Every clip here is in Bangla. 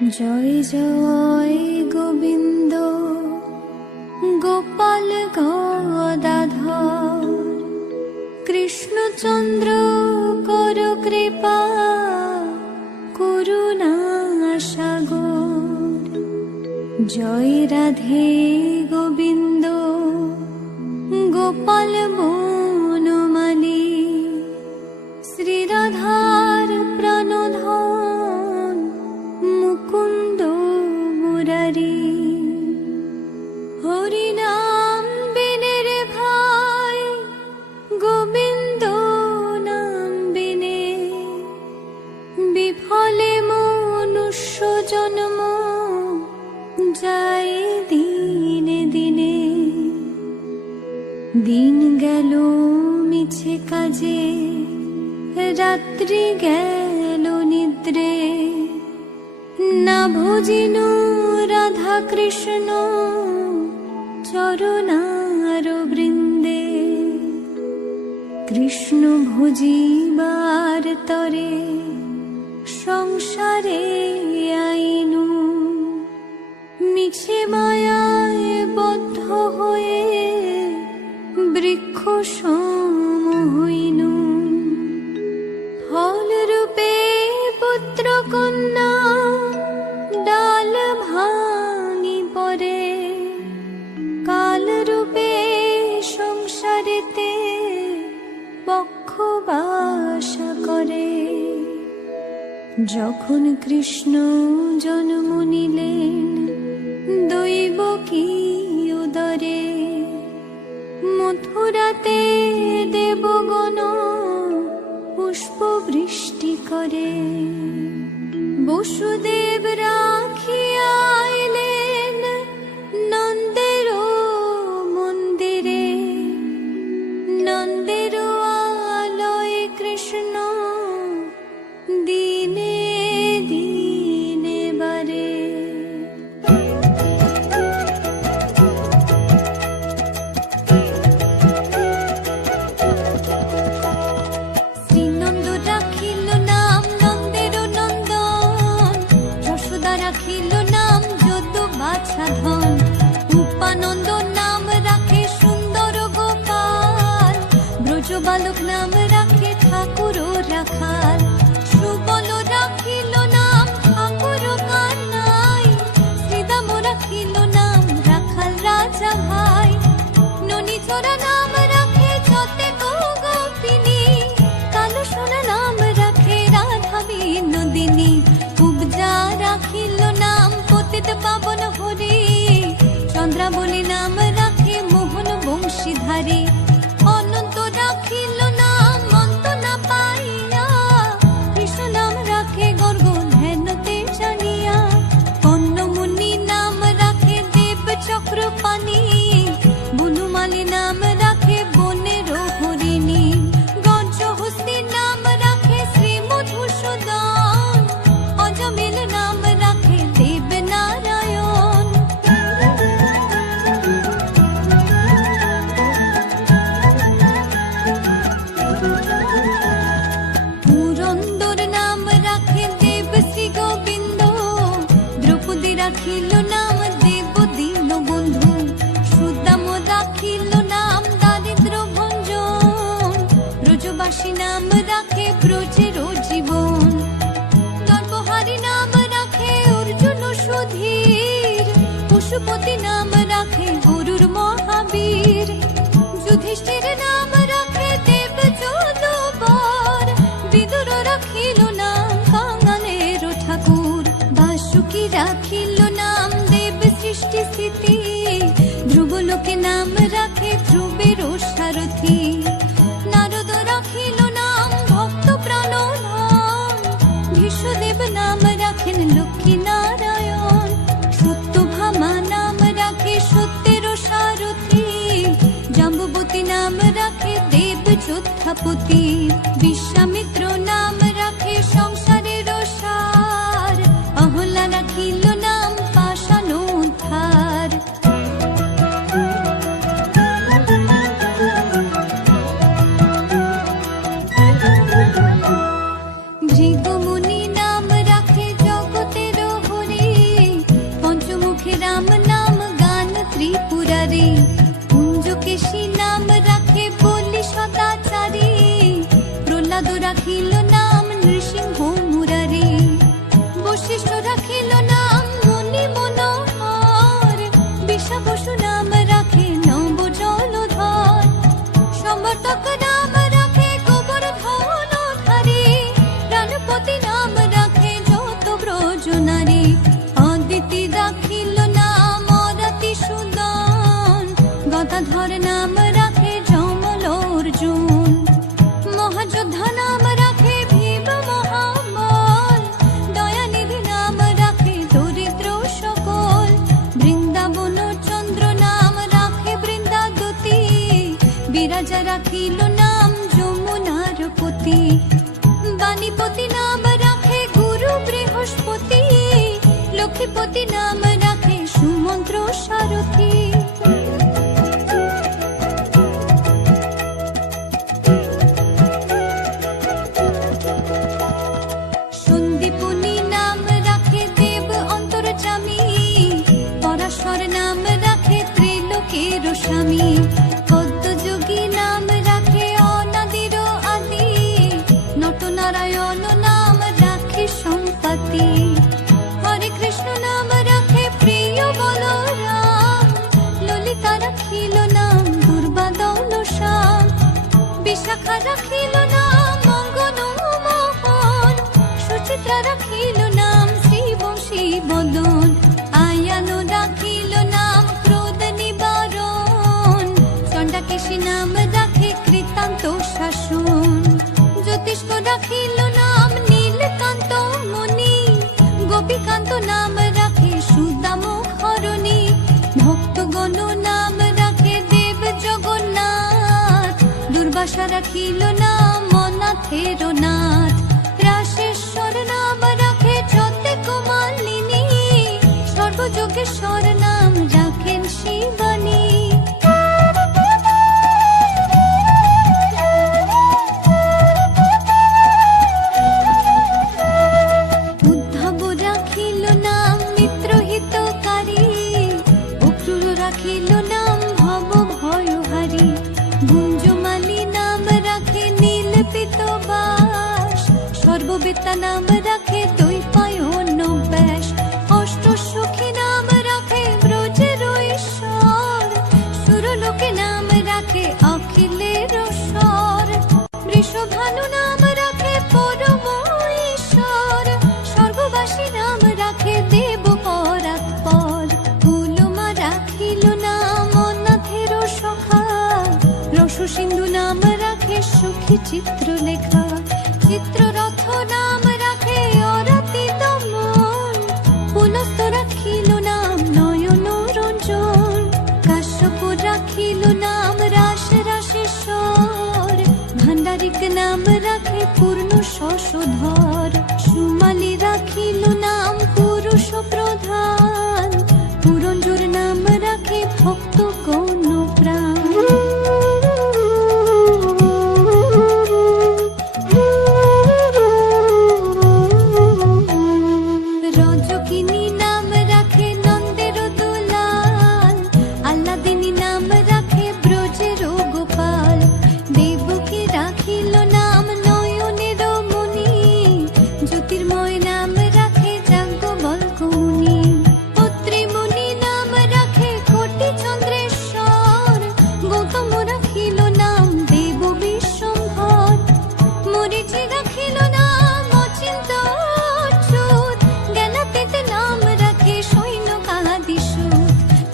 জয় জয় গোবিন্দ গোপাল গদাধর কৃষ্ণচন্দ্র কর কৃপা করুণা সাগর। জয় রাধে গোবিন্দ গোপাল বনমালী শ্রীরাধার প্রাণধন মুকুন্দ মুরারি। হরিনাম বিনে রে ভাই গোবিন্দ নাম বিনে বিফলে মনুষ্য জন্ম যায় দিনে দিনে। দিন গেল মিছে কাজে রাত্রি গেল নিদ্রে না ভজিনু রাধা কৃষ্ণ চরণার বৃন্দে। কৃষ্ণ ভজিবার তরে সংসারে আইনু মিছে মায়ায় বদ্ধ হয়ে বৃক্ষ সম হইনু। ফল রূপে পুত্র কন্যা ডাল ভাঙি পরে কাল রূপে সংসারেতে পক্ষ বাস করে। যখন কৃষ্ণ জন্ম নিলেন দৈব কি উদরে মথুরাতে দেবগণ পুষ্প বৃষ্টি করে। বসুদেব রাখিয়া আইলেন নন্দের মন্দিরে নন্দের আলয়ে কৃষ্ণ দিনে দিনে বারে। শ্রীনন্দ রাখিল নাম নন্দের নন্দন যশোদা রাখিল নাম যদু বাছা ধন। উপানন্দ নাম রাখে সুন্দর গোপাল ব্রজ বালক নাম রাখে ঠাকুর রাখাল। সুবল রাখিল নাম ঠাকুর কানাই শ্রীদাম রাখিল নাম রাখাল রাজা ভাই। ননীচরা নাম রাখে যতে গোপিনী কালো সোনা নাম রাখে রাধা বিনোদিনী। উপজা রাখিল নাম পতিত পাবন হরি চন্দ্রাবলী নাম রাখে মোহন বংশীধারী। অনন্ত রাখিল নাম অন্ত না পাইয়া কৃষ্ণ নাম রাখে গর্গ ধ্যানতে জানিয়া। কর্ণমুনি নাম রাখে দেব চক্র পানি বনমালী নাম রাখে বনের হরিণী। গজহস্তি নাম রাখে শ্রী মধুসূদন অজমিল নাম রাখে দেব নারায়ণ। পুরন্দর নাম রাখে দেব শ্রী গোবিন্দ দ্রৌপদী রাখিল নাম দেব দীন বন্ধু। সুদাম রাখিল নাম দারিদ্র ভঞ্জন ব্রজবাসী নাম রাখে ব্রজের জীবন। নরবহারী নাম রাখে অর্জুন সুধীর পশুপতি নাম রাখে গরুর মহাবীর। যুধিষ্ঠির নাম রাখে দেব জলবর বিদুর রাখিল নাম কাঙালের ঠাকুর। বাসুকি রাখিল নাম দেব সৃষ্টি স্থিতি ধ্রুবলোকে নাম রাখে ধ্রুবের সারথি। নারদ রাখিল নাম ভক্ত প্রাণধন ভীষ্মদেব নাম রাখেন লক্ষ্মী নারায়ণ। সত্যভামা নাম রাখে সত্যের সারথি জাম্বুবতী নাম রাখে দেব যোদ্ধাপতি। বিশ্বামিত্র নাম রাখে সংসারের সার অহল্যা রাখিল নাম পাষাণ উদ্ধার। ভৃগুমুনি নাম রাখে জগতের হরি যোজনারে, অদিতি রাখিল নাম অরাতি সুদন, গদাধর নাম রাখে যমল অর্জুন, মহাযোদ্ধা নাম রাখে ভীম মহাবল, দয়ানিধি নাম রাখে দরিদ্র সকল, বৃন্দাবন চন্দ্র নাম রাখে বৃন্দাদতী, বিরাজা রাখিল নাম যমুনার পতি, বাণীপতি নাম রাখে গুরু বৃহস্পতি, লক্ষ্মীপতি নাম রাখে সুমন্ত্র সারথী। সন্দীপনী নাম রাখে দেব অন্তর্যামী, পরাশর নাম রাখে ত্রিলোকের স্বামী, পদ্মযোগী নাম রাখে অনাদির আদি, নটনারায়ণ নাম রাখে সম্পত্তি, হরে কৃষ্ণ নাম রাখে প্রিয় বলরাম, ললিতা রাখিল নাম দুর্বাদল শ্যাম, বিশাখা রাখিল নাম মঙ্গন মোহন, সুচিত্রা রাখিল নাম শ্রীবংশী বদন, আয়ানো রাখিল নাম ক্রোধ নিবারণ, চণ্ডাকেশী নাম রাখে কৃতান্ত শাসন, জ্যোতিষ্ক রাখিল নাম নীলকান্ত মুনি, গোপীকান্ত নাম রাখে সুদাম হরণী, ভক্তগণ নাম রাখে দেব জগন্নাথ, দুর্বাসা রাখিল নাম অনাথের নাথ, রাশেশ্বর নাম রাখে যতে কুমালিনী, সর্বযোগেশ্বর নাম রাখেন শিবানী। উদ্ধব রাখিল নাম মিত্রহিতকারী, অক্রূর রাখিল নাম ভব ভয়হারী, গুঞ্জমালী নাম রাখে নীলপিতবাস, সর্ববেত্তা নাম রাখে দ্বৈপায়ন ব্যাস, অষ্টসখী নাম রাখে ব্রজের ঈশ্বর, সুরলোকে নাম রাখে অখিলের স্বর, বৃষভানু নাম রাখে পরম ঈশ্বর, স্বর্গবাসী নাম রাখে দেব পরাৎপর, কুলমা রাখিল নাম অনাথের সখা, রসসিন্ধু নাম রাখে সুখী চিত্রলেখা, চিত্ররথ নাম রাখে অরাতি দমন, পুলস্ত রাখিল নাম নয়ন রঞ্জন, কাশ্যপ রাখিল নাম রাস রাসেশ্বর, ভান্ডারিক নাম রাখে পূর্ণ শশধর, সুমালী রাখিল নাম পুরুষ প্রধান, পুরঞ্জোর নাম রাখে ভক্ত গণ প্রাণ। রজকিনী নাম রাখে নন্দের দুলাল, আল্লাদিনী নাম রাখে ব্রজের গোপাল, দেবকী রাখিল নাম নয়নের মুনি, জ্যোতির্ময় নাম রাখে যাজ্ঞবল্ক মুনি, অত্রিমুনি নাম রাখে কোটি চন্দ্রেশ্বর, গৌতম রাখিল নাম দেব বিশ্বম্ভর, মরীচি রাখিল নাম অচিন্ত অচ্যুত, জ্ঞানাতীত নাম রাখে সৈন্যকাদিসূত,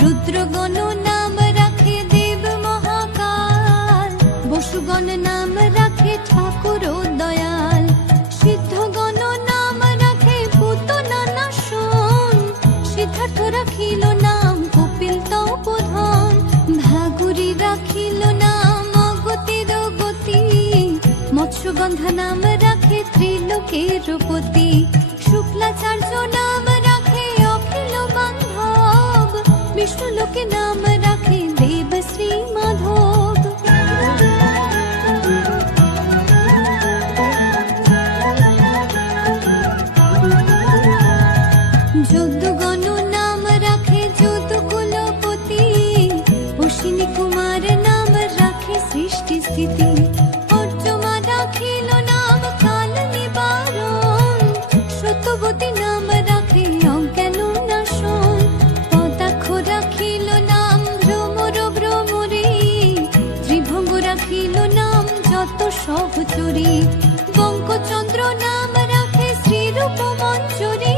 রুদ্রগণ নাম রাখে দেব মহাকাল, বসুগণ নাম রাখে ঠাকুর দয়াল, সিদ্ধগণ নাম রাখে পুতনা নাশন, সিদ্ধার্থ রাখিল নাম কপিল তপোধন, ভাগুরি রাখিল নাম অগতির গতি, মৎস্যগন্ধা নাম রাখে ত্রিলোকের পতি, শুক্লাচার্য নাম রাখে অখিল বান্ধব, বিষ্ণুলোকে নাম রাখে দেব শ্রী মাধব। যদুগণ নাম রাখে যদুকুলপতি, অশ্বিনী কুমার নাম রাখে সৃষ্টি স্থিতি, অর্জমা রাখিল নাম কাল নিবারণ, সত্যবতী নাম রাখে অজ্ঞান নাশন, পদাক্ষ রাখিল নাম ভ্রমর ভ্রমরে, ত্রিভঙ্গ রাখিল নাম যত সহচরী, বঙ্কচন্দ্র নাম রাখে শ্রীরূপ মঞ্জরী,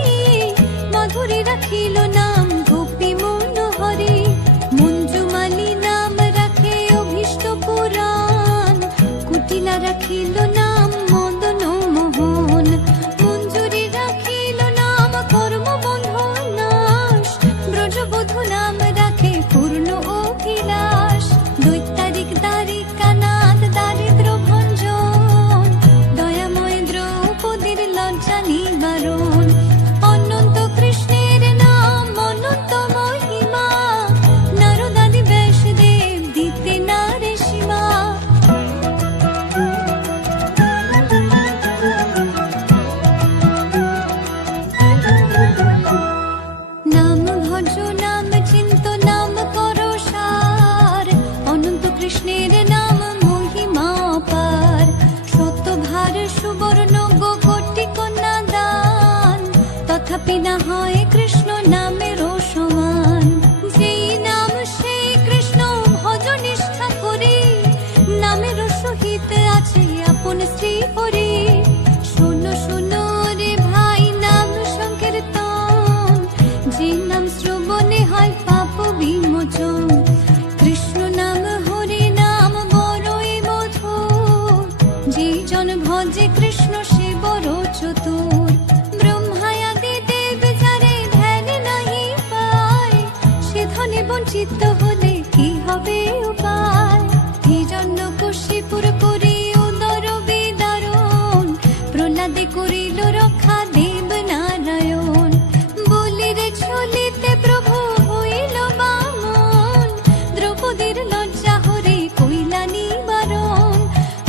পাপী না হয় কৃষ্ণ নামেরও সমান। যেই নাম সেই কৃষ্ণ ভজ নিষ্ঠা করি, নামেরও সহিত আছে আপন শ্রী হরি। শোনো শোনো রে ভাই নাম সংকীর্তন, যে নাম শ্রবণে হয় পাপ বিমোচন। কৃষ্ণ নাম হরি নাম বড়ই মধুর, যে জন ভজে কৃষ্ণ সে বড় চতুর। ব্রহ্মায়াদি দেব যারে ধ্যান নাহি পায়, সে ধনে বঞ্চিত হলে কি হবে উপায়। হিরণ্যকশিপুর করি উদর বিদারণ, প্রহ্লাদে করিল রক্ষা দেব নারায়ণ। বলির ছলিতে প্রভু হইল বামন, দ্রৌপদীর লজ্জা হরে কইলা নিবারণ।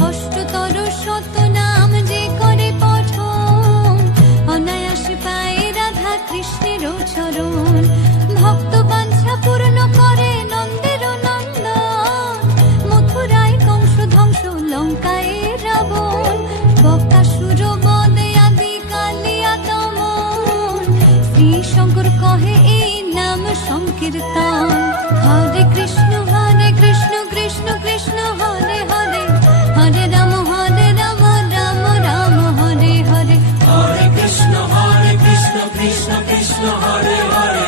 অষ্টতর শত নাম যে করে পঠন, অনায়াসে পায় রাধা কৃষ্ণের চরণ। ভক্ত বাঞ্ছা পূর্ণ করে নন্দের নন্দন, মথুরায় কংস ধ্বংস লঙ্কায় রাবণ। বকাসুর বদে আদি কালিয়া দমন, শ্রী শঙ্কর কহে এই নাম সংকীর্তন। হরে কৃষ্ণ কৃষ্ণ কৃষ্ণ হরে হরে, হরে Ram Ram Ram Hare Hare. Hare Krishna, Krishna Krishna, Hare Hare.